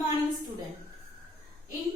morning student. In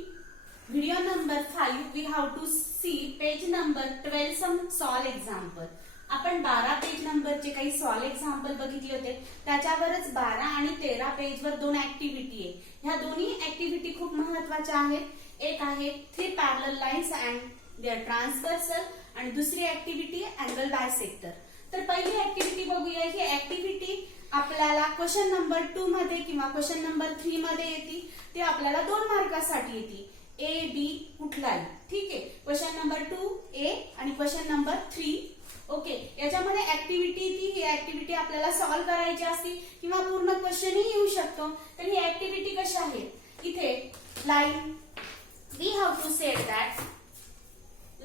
video number 5 we have to see page number 12 some solve example. आपण 12 page नंबरचे काही solve example बघितले होते. त्याच्यावरच 12 आणि 13 पेजवर दोन ऍक्टिव्हिटी आहे. ह्या दोन्ही ऍक्टिव्हिटी खूप महत्त्वाच्या आहेत. एक आहे 3 parallel lines and their transversal आणि दुसरी ऍक्टिव्हिटी अँगल बायसेक्टर. तर पहिली ऍक्टिव्हिटी बघूया. ही ऍक्टिव्हिटी आपल्याला क्वेश्चन नंबर 2 मध्ये किंवा क्वेश्चन नंबर 3 मध्ये येते. ते आपल्याला 2 मार्कासाठी येते. ए बी कुठलाही. ठीक आहे. क्वेश्चन नंबर 2 ए आणि क्वेश्चन नंबर 3 ओके. याच्यामध्ये ऍक्टिव्हिटी ही ऍक्टिव्हिटी आपल्याला सॉल्व्ह करायची असते किंवा पूर्ण क्वेश्चनही येऊ शकतो. तर ही ऍक्टिव्हिटी कशी आहे. इथे line we have to set that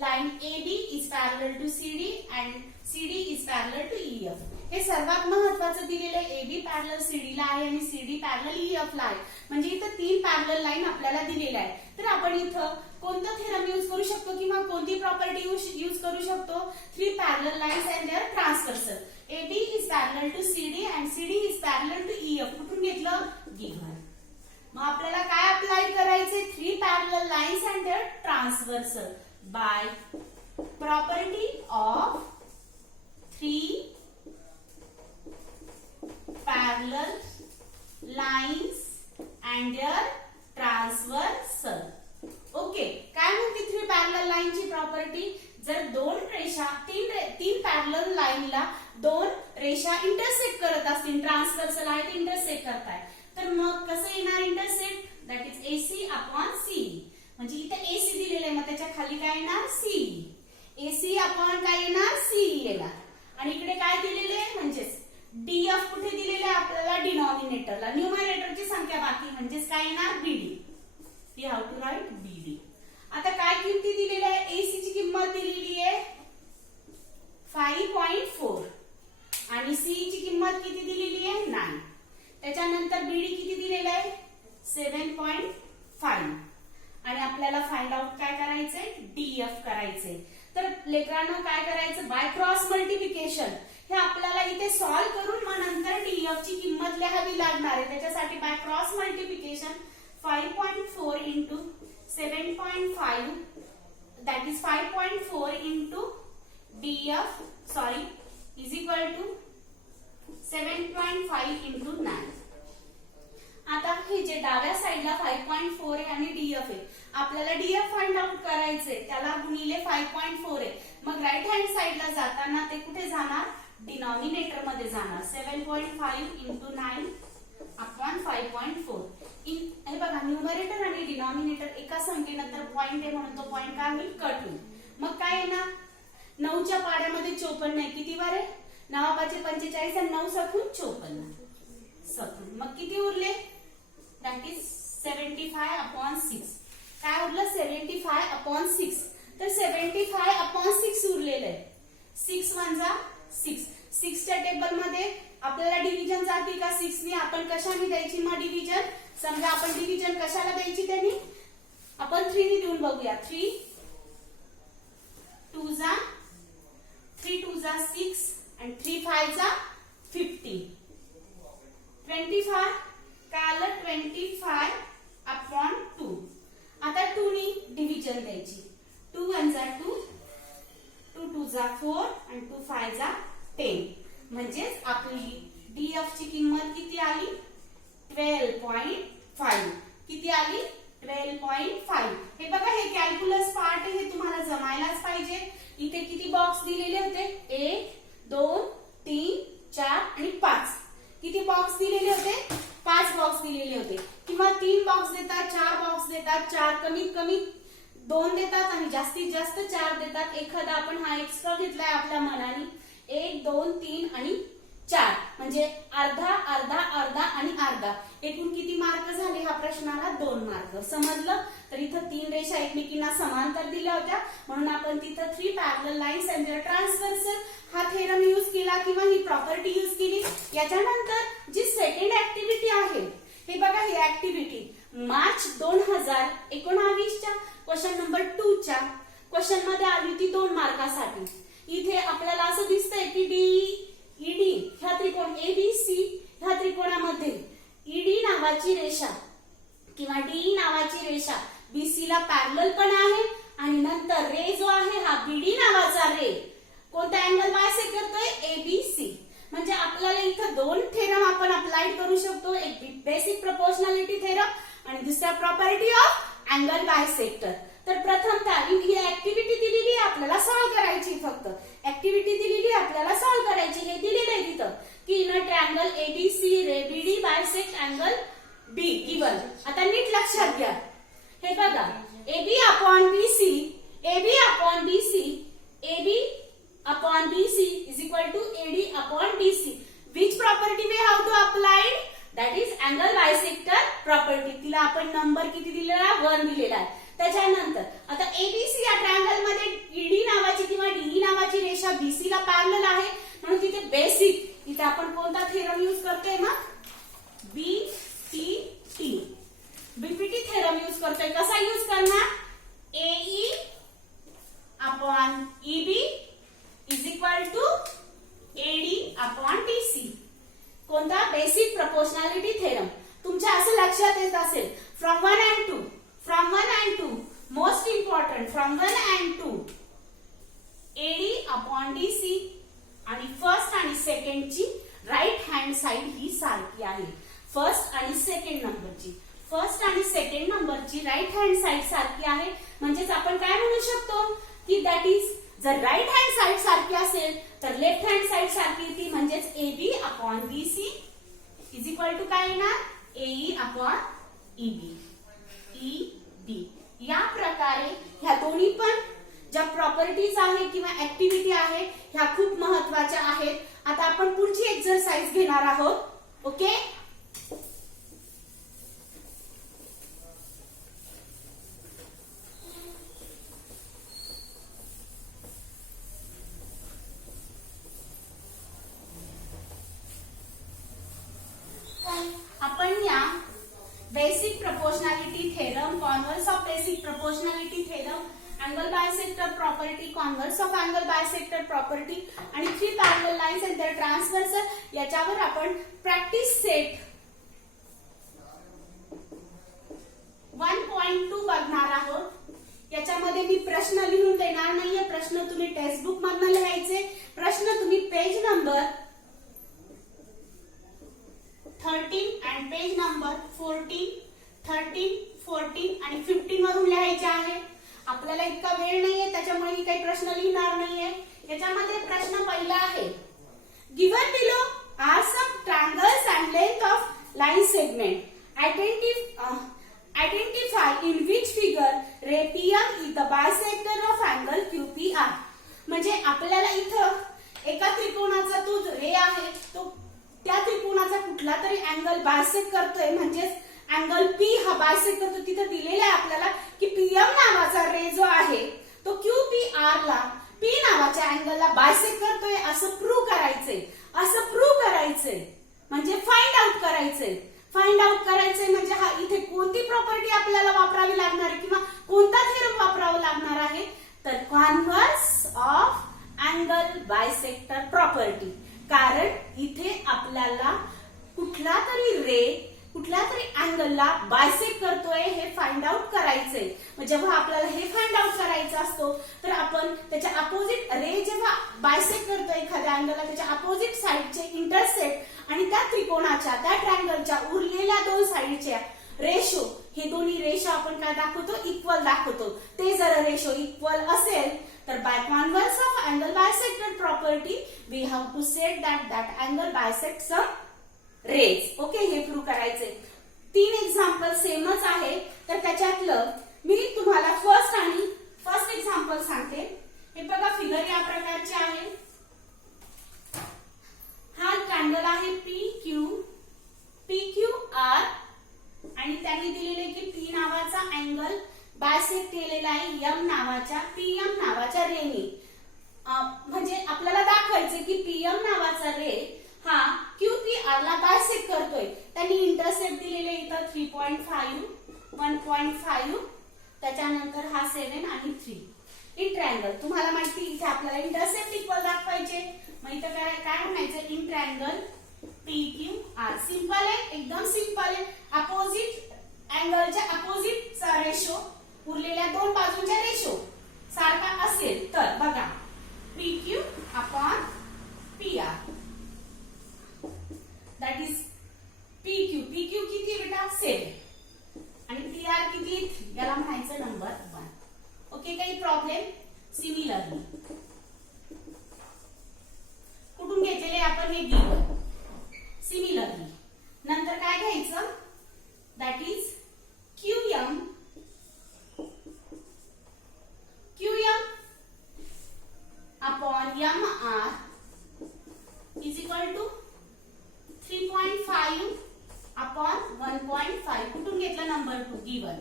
line AB is parallel to CD and CD is parallel to EF. हे सर्वात महत्वाचं दिलेलं आहे. AB पॅरलल CD ला आहे आणि CD पॅरलल EF ला आहे. म्हणजे इथं 3 पॅरलल लाईन आपल्याला दिलेल्या आहे. तर आपण इथं कोणतं थेरम यूज करू शकतो किंवा कोणती प्रॉपर्टी यूज करू शकतो. 3 parallel lines and their transversal. AB is parallel to CD and CD is parallel to EF. कुठून घेतलं. गिव्हन. मग आपल्याला काय अप्लाय करायचे. 3 parallel lines and their transversal by property of 3 parallel lines and their transversal. Okay. काय म्हणते 3 parallel line ची property. जर दोन रेषा तीन पॅरलल लाईनला 2 रेषा इंटरसेक्ट करत असतील. ट्रान्सव्हर्सल आहेत इंटरसेक्ट करताय. तर मग कसं येणार intersect. That is AC upon CE. म्हणजे इथे AC दिलेलं आहे. मग त्याच्या खाली काय येणार CE. AC अपॉन काय येणार CE येणार. आणि इकडे काय दिलेले आहे म्हणजेच DF कुठे दिलेले आहे आपल्याला डिनॉमिनेटरला. न्यूमरेटरची संख्या बाकी म्हणजेच काय येणार BD. We have to write BD. आता काय किमती दिलेल्या आहे. AC ची किंमत दिलेली आहे 5.4 आणि CE ची किंमत किती दिलेली आहे 9. त्याच्यानंतर BD किती दिलेलं आहे 7.5 आणि आपल्याला फाइंड आउट काय करायचंय DF करायचंय. तर लेकरांनो काय करायचं बाय क्रॉस मल्टिप्लिकेशन. हे आपल्याला इथे सॉल्व्ह करून मग नंतर DF ची किंमत लिहावी लागणार आहे. त्याच्यासाठी by cross multiplication 5.4 into 7.5 that is 5.4 into DF sorry is equal to 7.5 into 9. आता हे जे डाव्या साईडला 5.4 आहे आणि DF आहे. आपल्याला DF फाइंड आउट करायचंय. त्याला गुणिले 5.4 आहे. मग राईट हँड साईडला जाताना ते कुठे जाणार डिनॉमिनेटर मध्ये जाणार. 7.5 इंटू 9 अपॉन 5.4. हे बघा न्यूमरेटर आणि डिनॉमिनेटर एका संख्येनंतर पॉइंट आहे म्हणून तो पॉइंट काय होईल कट होईल. मग काय येणार 9च्या पाड्यामध्ये 54 आहे. किती वर आहे 9 5 45 आणि 9 सकून 54 सकून. मग किती उरले दॅट इज 75 अपॉन 6. काय उरलं 75 अपॉन 6. तर 75 अपॉन 6 उरलेलं आहे. 6 वजा 6. 6च्या टेबल मध्ये आपल्याला डिव्हिजन जाते का 6 ने. आपण कशाने द्यायची मग डिव्हिजन. समजा आपण डिव्हिजन कशाला द्यायची त्यांनी आपण 3 ने देऊन बघूया. 3 2 जा 3 2 जा 6 आणि 3 5 जा 50. 25 काय आलं 25 अपॉन 2. आता 2 ने डिव्हिजन द्यायची. 2 1 जा 2 2 2 जा 4 आणि 2 5 जा 10. म्हणजेच आपली DF ची किंमत किती आली 12.5. किती आली 12.5. हे बघा हे कॅल्क्युलस पार्ट आहे. हे तुम्हाला जमायलाच पाहिजे. इथे किती बॉक्स दिलेले होते 1 2 3 4 आणि 5. किती बॉक्स दिलेले होते 5 बॉक्स दिलेले होते. किंवा 3 बॉक्स देतात 4 बॉक्स देतात. 4 कमीत कमी 2 देतात आणि जास्तीत जास्त 4 देतात. एखादा आपण हा एक्स्ट्रा घेतलाय आपल्या मनाने 1 2 3 आणि 4 म्हणजे अर्धा अर्धा अर्धा आणि अर्धा. एकूण किती मार्क झाले हा प्रश्नाला 2 मार्क. समजलं. तर इथं 3 रेषा एकमेकींना समांतर दिल्या होत्या म्हणून आपण तिथं 3 parallel lines and their transversal हा थेरम यूज केला किंवा ही प्रॉपर्टी यूज केली. याच्यानंतर जी सेकंड ऍक्टिव्हिटी आहे हे बघा. ही ऍक्टिव्हिटी मार्च 2019च्या क्वेश्चन नंबर 2 च्या क्वेश्चन मध्ये आली होती 2 मार्कासाठी. इथे आपल्याला असं दिसतंय की DED ह्या त्रिकोण ABC ह्या त्रिकोणामध्ये ED नावाची रेषा किंवा डी नावाची रेषा बीसी ला पॅरलल पण आहे आणि नंतर रे जो आहे हा बीडी नावाचा रे कोणता अँगल बायसेक्ट करतोय एबीसी. म्हणजे आपल्याला इथं दोन थेरम आपण अप्लाय करू शकतो, एक बेसिक प्रोपोर्शनॅलिटी थेरम आणि दुसरा प्रॉपर्टी ऑफ अँगल बायसेक्टर. तर प्रथमतः ही ऍक्टिव्हिटी दिलेली आहे आपल्याला सॉल्व्ह करायची, फक्त ऍक्टिव्हिटी दिलेली आपल्याला सॉल्व्ह करायची. हे दिलेलं आहे तिथं की in a triangle ABC ray BD bisect angle B given. आता नीट लक्षात घ्या, हे बघा AB upon BC, AB upon BC, AB upon BC is equal to AD upon DC. Which property we have to apply? That is angle bisector property. तिला आपण number किती दिलेला आहे? 1 दिलेला आहे. त्याच्यानंतर आता ABC या ट्रायंगल मध्ये ED नावाची किंवा DE नावाची रेषा BC ला पॅरलल आहे, म्हणून तिथे बेसिक इथे आपण कोणता थेरम यूज करतोय मग? BPT. BPT थेरम यूज करतोय. कसा यूज करणार? AE upon EB is equal to AD upon DC. कोणता? Basic proportionality theorem. तुमच्या असं लक्षात येत असेल from 1 and 2 most important from 1 and 2 AD upon DC आणि फर्स्ट आणि सेकंड ची राईट हँड साइड ही सारखी आहे. फर्स्ट आणि सेकंड नंबरची राईट हँड साइड सारखी आहे. म्हणजेच आपण काय म्हणू शकतो की दॅट इज जर राईट हँड साइड सारखी असेल तर लेफ्ट हँड साइड सारखी येते. म्हणजेच AB upon BC is equal to काय येणार? AE upon EB. या प्रकारे ह्या दोन्ही पण ज्या प्रॉपर्टीज आहे किंवा ऍक्टिव्हिटी आहे ह्या खूप महत्वाच्या आहेत. आता आपण पुढची एक्सरसाइज घेणार आहोत. ओके, आपण या basic proportionality theorem, converse of basic proportionality theorem, angle bisector property, converse of angle bisector property आणि 3 parallel lines and their transversal याच्यावर आपण प्रॅक्टिस सेट 1.2 बघणार आहोत. याच्यामध्ये मी प्रश्न लिहून देणार नाहीये. प्रश्न तुम्ही टेक्स्टबुक मधून लिहायचे. प्रश्न तुम्ही page number 13 and page number 14, 13, 14 आणि 15 वरून लिहायचे आहे. आपल्याला इतका वेळ नाहीये त्याच्यामुळे ही काही प्रश्न लिहिणार नाहीये. याच्यामध्ये प्रश्न पहिला आहे, given below are some triangles and length of line segment. Identify in which figure ray PM is the bisector of angle QPR. म्हणजे आपल्याला इथं एका त्रिकोणाचा तो रे आहे तो त्या त्रिकोणाचा कुठला तरी अँगल बायसेक्ट करतोय. म्हणजेच अँगल P हा बायसेक्ट करतो. तिथे दिलेला आहे आपल्याला की PM नावाचा रे जो आहे तो QPR ला P नावाच्या अँगलला बायसेक्ट करतोय असं प्रूव्ह करायचंय. म्हणजे फाइंड आउट करायचंय. म्हणजे हा इथे कोणती प्रॉपर्टी आपल्याला वापरावी लागणार आहे किंवा कोणता थेरम वापरावा लागणार आहे? तर converse of angle bisector property. कारण इथे आपल्याला कुठला तरी रे कुठल्या तरी अँगलला बायसेक्ट करतोय हे फाइंड आउट करायचंय. मग जेव्हा आपल्याला हे फाइंड आउट करायचं असतो तर आपण त्याच्या अपोजिट रे जेव्हा बायसेक्ट करतो एखाद्या अँगलला त्याच्या अपोजिट साइडचे इंटरसेक्ट आणि त्या त्रिकोणाच्या त्या ट्रायंगलच्या उरलेल्या 2 साइडच्या रेशो हे दोन्ही रेषा आपण काय दाखवतो? इक्वल दाखवतो. ते जर रेशो इक्वल असेल तर by converse of angle bisector property we have to set that angle bisect some rays. Okay, हे प्रूव्ह करायचे. 3 एक्झाम्पल सेमच आहे. तर त्याच्यातलं मी तुम्हाला फर्स्ट एक्झाम्पल सांगते. हे बघा, फिगर या प्रकारचे आहे. हा ट्रायंगल आहे PQR आणि त्यांनी दिलेले की P नावाचा अँगल बायसेक्ट केलेला आहे PM नावाच्या रेने. म्हणजे आपल्याला दाखवायचे की PM नावाचा रे हा QPR ला बायसेक्ट करतोय. त्यांनी इंटरसेप्ट दिलेले इथं 3.5, 1.5, त्याच्यानंतर हा 7 आणि 3. इन ट्रायंगल तुम्हाला माहिती इथे आपल्याला इंटरसेप्ट इक्वल दाखवायचे. मग इथं काय म्हणायचं? In triangle PQR. सिंपल आहे, एकदम सिंपल आहे. अपोजिट अँगलच्या अपोजिटचा रेशो उरलेल्या दोन बाजूंच्या रेशो सारखा असेल तर बघा PQ upon PR that is PQ किती बेटा 7 आणि PR किती याला म्हणायचं नंबर 1. ओके काही प्रॉब्लेम. सिमिलरली कुठून घेतलेले आपण हे गिवन. सिमिलरली नंतर काय घ्यायचं that is QM upon MR is equal to 3.5 upon 1.5. कुठून घेतला नंबर 2 गिवन.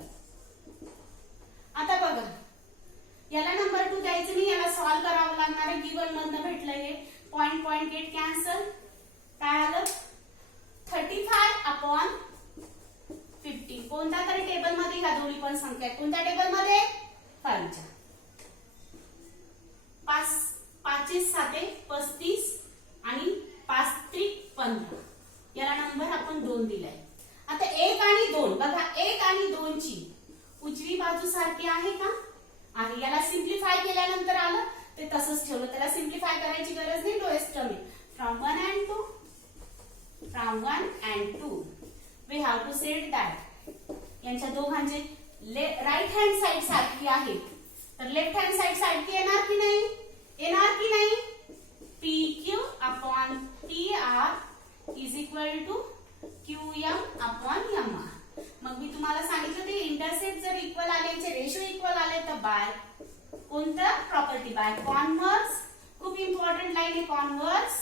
आता बघा याला नंबर 2 द्यायचं नाही, याला सॉल्व करावं लागणार आहे. गिवन मधनं भेटलं हे पॉइंट गेट कॅन्सल. काय आलं 35 अपॉन 15. कोणत्या तरी टेबल मध्ये ह्या दोन्ही पण संख्या आहेत. कोणत्या टेबल मध्ये 5 च्या. 5 7 35 आणि 5 3 15. याला नंबर आपण 2 दिलाय. आता 1 आणि 2 बघा 1 आणि 2 ची उजवी बाजू सारखी आहे का आहे. याला सिम्प्लिफाय केल्यानंतर आलं ते तसंच ठेवलं. त्याला सिम्प्लिफाय करायची गरज नाही. Lowest term from 1 and 2 we have to set that यांच्या दोघांचे राईट हँड साइड सारखी आहे तर लेफ्ट हँड साइड सारखी येणार की नाही. PQ upon PR is equal to QM upon MR. मग मी तुम्हाला सांगितलं ते इंटरसेप्ट जर इक्वल आले रेशो इक्वल आले तर बाय कोणता प्रॉपर्टी बाय कॉन्व्हर्स. खूप इम्पॉर्टंट लाईन आहे converse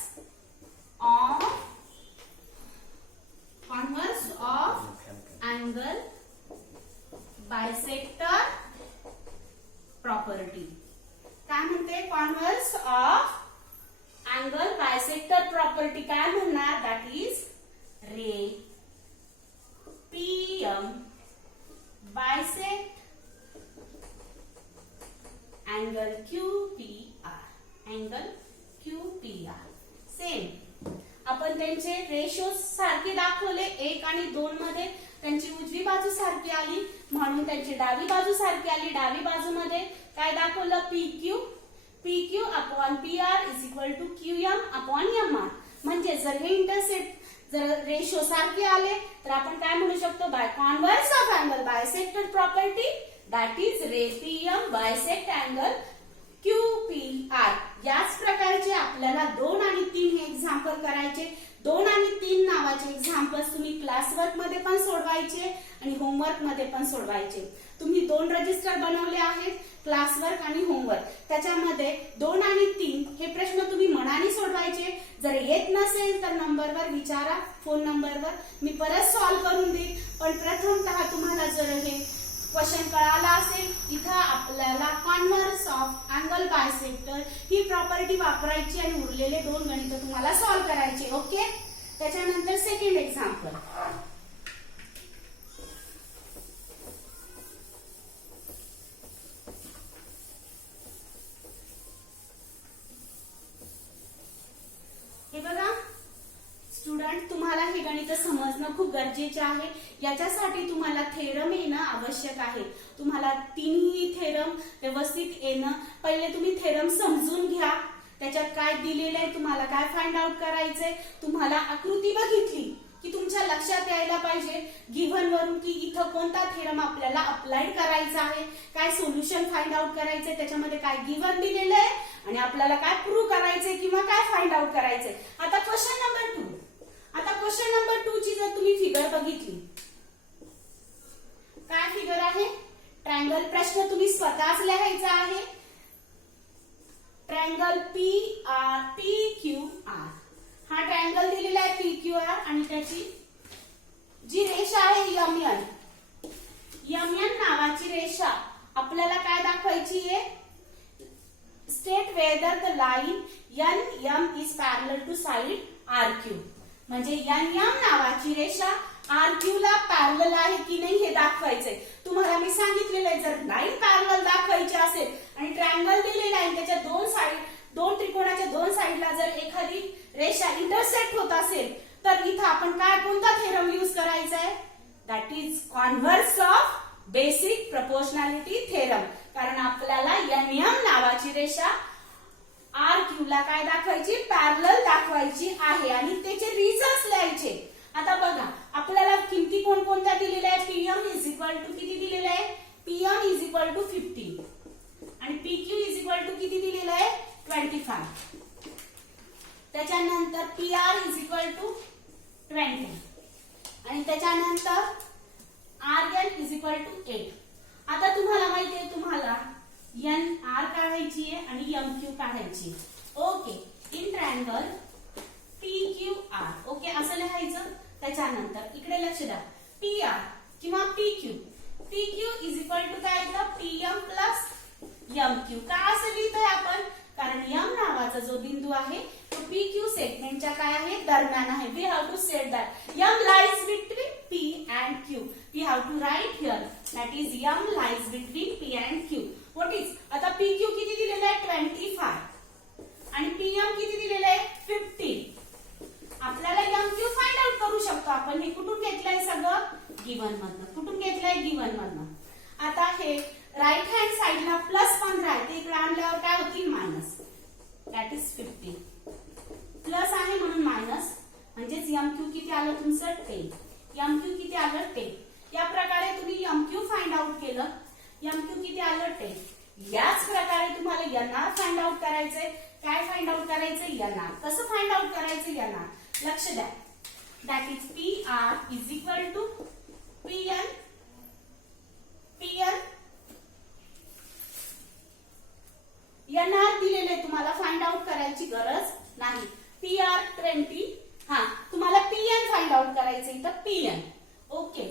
of angle bisector property. काय म्हणते converse of angle bisector property काय म्हणणार that is ray PM bisect angle QPR. Same आपण त्यांचे रेशो सारखे दाखवले. 1 आणि 2 मध्ये त्यांची उजवी बाजू सारखी आली म्हणून त्यांची डावी बाजू सारखी आली. डावी बाजूमध्ये काय दाखवलं PQ upon PR is equal to QM upon MR. म्हणजे जर हे इंटरसेप्ट जर रेशो सारखे आले तर आपण काय म्हणू शकतो by converse of angle bisector property that is ray PM bisect angle QPR. याच प्रकारचे आपल्याला 2 आणि 3 हे एक्झाम्पल करायचे. 2 आणि 3 नावाचे एक्झाम्पल्स तुम्ही क्लासवर्क मध्ये पण सोडवायचे आणि होमवर्क मध्ये पण सोडवायचे. तुम्ही 2 रजिस्टर बनवले आहेत क्लासवर्क आणि होमवर्क. त्याच्यामध्ये 2 आणि 3 हे प्रश्न तुम्ही मनाने सोडवायचे. जर येत नसेल तर नंबरवर विचारा, फोन नंबरवर मी परत सॉल्व्ह करून देईन. पण प्रथमतः तुम्हाला जर हे क्वेश्चन कळाला असेल इथं आपल्याला converse of angle bisector he property वापरायची आणि उरलेले 2 गणित तुम्हाला सॉल्व्ह करायचे. ओके. त्याच्यानंतर सेकंड एक्झाम्पल. हे बघा स्टुडंट तुम्हाला हे गणित समजणं खूप गरजेचे आहे. याच्यासाठी तुम्हाला थेरम येणं आवश्यक आहे. तुम्हाला तिन्ही थेरम व्यवस्थित येणं. पहिले तुम्ही थेरम समजून घ्या. त्याच्यात काय दिलेलं आहे तुम्हाला काय फाइंड आउट करायचंय. तुम्हाला आकृती बघितली की तुमच्या लक्षात यायला पाहिजे गिव्हन वरून की इथं कोणता थेरम आपल्याला अप्लाइड करायचा आहे. काय सोल्युशन फाइंड आउट करायचंय. त्याच्यामध्ये काय गिव्हन दिलेलं आहे आणि आपल्याला काय प्रूव्ह करायचंय किंवा काय फाइंड आउट करायचंय. आता क्वेश्चन नंबर 2. आता क्वेश्चन नंबर 2 ची जर तुम्ही फिगर बघितली काय फिगर आहे ट्रायंगल. प्रश्न तुम्ही स्वतःच लिहायचा आहे. Triangle PQR. हा ट्रायंगल दिलेला आहे PQR आणि त्याची जी रेषा आहे MN नावाची रेषा आपल्याला काय दाखवायची आहे. State whether the line NM is parallel to side RQ. म्हणजे NM नावाची रेषा RQ ला पॅरलल आहे की नाही हे दाखवायचंय. तुम्हाला मी सांगितलेलं आहे जर लाईन पॅरलल दाखवायची असेल आणि ट्रायंगल दिलेला आहे त्याच्या दोन त्रिकोणाच्या 2 साइडला जर एखादी रेषा इंटरसेक्ट होत असेल तर इथं आपण काय कोणता थेरम यूज करायचा आहे that is converse of basic proportionality theorem. कारण आपल्याला NM नावाची रेषा RQ ला काय दाखवायची, पॅरलल दाखवायची आहे आणि त्याचे रिझल्ट लिहायचे. आता बघा आपल्याला किमती कोणकोणत्या दिलेल्या आहेत. PM इज इक्वल टू किती दिलेलं आहे, PM इज इक्वल टू 15 आणि PQ इज इक्वल टू किती दिलेलं आहे 25. त्याच्यानंतर PR इज इक्वल टू 20 आणि त्याच्यानंतर RN इज इक्वल टू 8. आता तुम्हाला माहिती आहे तुम्हाला NR काढायची आहे आणि MQ काढायची. Okay, in triangle PQR. Okay असं लिहायचं. त्याच्यानंतर इकडे लक्ष द्या, PR किंवा PQ इज इक्वल टू काय येतं, PM प्लस MQ. का असं लिहितोय आपण, कारण M नावाचा जो बिंदू आहे तो PQ सेगमेंटच्या काय आहे, दरम्यान आहे. We have to set that M lies between P and Q. We have to write here that is M lies between P and Q. What is, आता PQ किती दिलेलं आहे 25 आणि PM किती दिलेलं आहे 15. आपल्याला MQ फाइंड आउट करू शकतो आपण. हे कुठून घेतलंय सगळं, गिवन मधनं. कुठून घेतलंय, गिवन मधनं. आता हे राईट हँड साइडला +15 आहे, ते इकडे आणल्यावर काय होतील मायनस, दॅट इज 50. प्लस आहे म्हणून मायनस, म्हणजेच MQ किती आलं तुमचं 10. MQ किती आलं 10. या प्रकारे तुम्ही MQ फाइंड आउट केलं, MQ किती आलं 10. याच प्रकारे तुम्हाला NR फाइंड आउट करायचंय. काय फाइंड आउट करायचंय, NR. कसं फाइंड आउट करायचं NR, लक्ष द्या. That is PR is equal to PN. NR दिलेले तुम्हाला फाइंड आउट करायची गरज नाही. PR 20. हा, तुम्हाला PN फाइंड आउट करायचं इथं PN. Okay,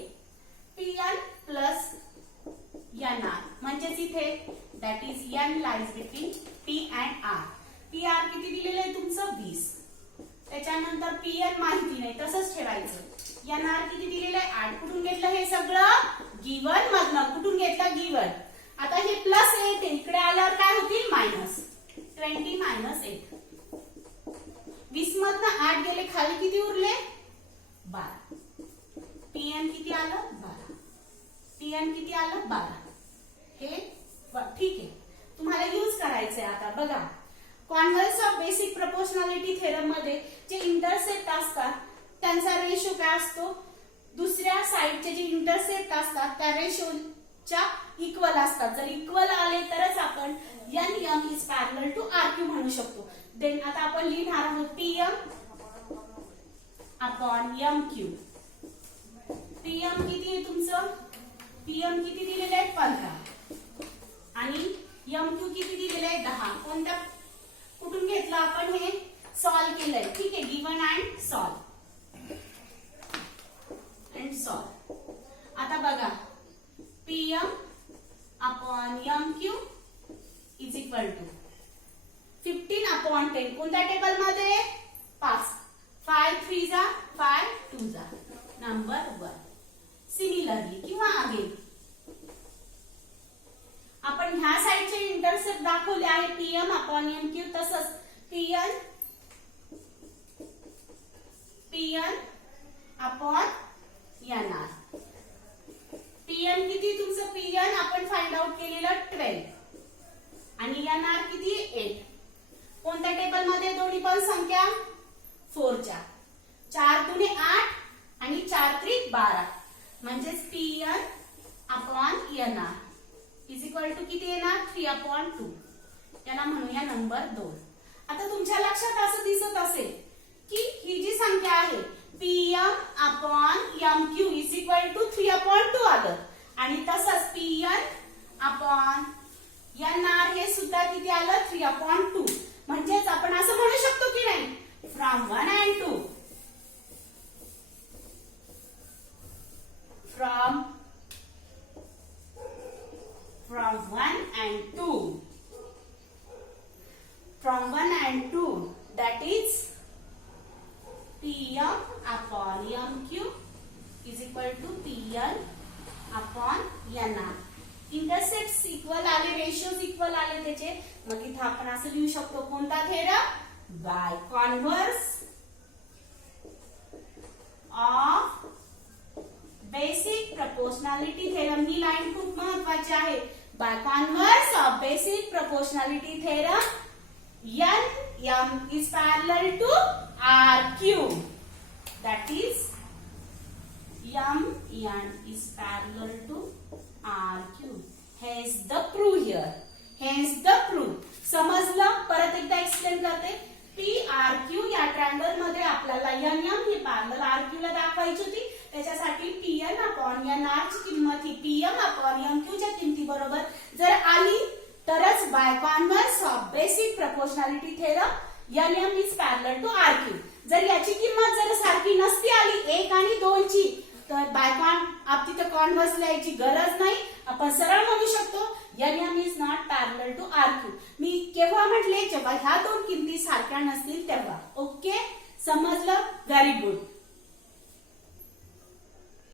PN plus NR म्हणजेच इथे that is N lies between P and R. PR किती दिलेलं आहे तुमचं 20. त्याच्यानंतर PN माहिती नाही तसंच ठेवायचं. NR किती दिलेलं आहे 8. कुठून घेतलं हे सगळं, गिवन मधनं. कुठून घेतलं, गिवन. आता हे प्लस 8 इकडे आल्यावर काय होतील मायनस, 20 मायनस 8. 20 मधनं 8 गेले, खाली किती उरले 12. PN किती आलं 12. PN किती आलं 12. हे ठीक आहे, तुम्हाला यूज करायचंय. आता बघा, converse of basic proportionality theorem मध्ये जे इंटरसेप्ट असतात त्यांचा रेशो काय असतो, दुसऱ्या साइडचे जे इंटरसेप्ट असतात त्या रेशोच्या इक्वल असतात. जर इक्वल आले तरच आपण NM is parallel to RQ म्हणू शकतो. देन आता आपण लिहिणार आहोत PM अपॉन MQ. PM किती आहे तुमचं, PM किती दिलेलं आहे 15 आणि MQ किती दिलेलं आहे 10. कोणत्या, कुठून घेतलं आपण, हे सॉल्व केलंय. ठीक आहे, गिवन अँड सॉल्व. आता बघा, PM upon MQ is equal to 15 upon 10. कोणत्या टेबल मध्ये, 5. 5 3 जा 5 2 जा नंबर 1. सिमिलरली किंवा अगेन आपण ह्या साइडचे इंटरसेप्ट दाखवले आहे PM अपॉन MQ. तसंच PN अपॉन NR. PN किती तुमचं, PN आपण फाइंड आउट केलेलं 12 आणि NR किती 8. कोणत्या टेबल मध्ये, दोन्ही पण संख्या 4 च्या. 4 दुने 8 आणि 4 त्रिक 12 म्हणजेच PN upon NR is equal to किती येणार 3 अपॉन 2. याला म्हणूया नंबर 2. आता तुमच्या लक्षात असं दिसत असेल की ही जी संख्या आहे PM upon MQ is equal to 3 upon 2 आलं आणि तसंच PN अपॉन NR हे सुद्धा किती आलं 3 अपॉन 2. म्हणजेच आपण असं म्हणू शकतो की नाही, from 1 and 2, from 1 and 2, from 1 and 2, that is PM upon MQ is equal to PN upon NR. Intercept equal आले, रेशियोज इक्वल आले त्याचे, मग इथे आपण असं लिहू शकतो कोणता theorem, by converse of basic proportionality theorem, ही लाईन खूप महत्वाची आहे. By converse of basic proportionality theorem N is parallel to RQ. That is N is parallel to RQ. Hence the proof here. Hence the proof. समजलं? परत एकदा explain करते. PRQ या triangle मध्ये आपल्याला NM ही पॅरलल RQ ला दाखवायची होती. त्याच्यासाठी PN अपॉन NR ची किंमत ही PM अपॉन NQ च्या किमती बरोबर जर आली तरच by converse of basic proportionality theorem NM is parallel to RQ. जर याची किंमत जर सारखी नसती आली 1 आणि 2 ची तर बाय आप तिथे कॉन्व्हर्स लिहायची गरज नाही. आपण सरळ म्हणू शकतो NM is not parallel to RQ. मी केव्हा म्हटले? जेव्हा ह्या दोन किमती सारख्या नसतील तेव्हा. ओके, समजलं? Very good.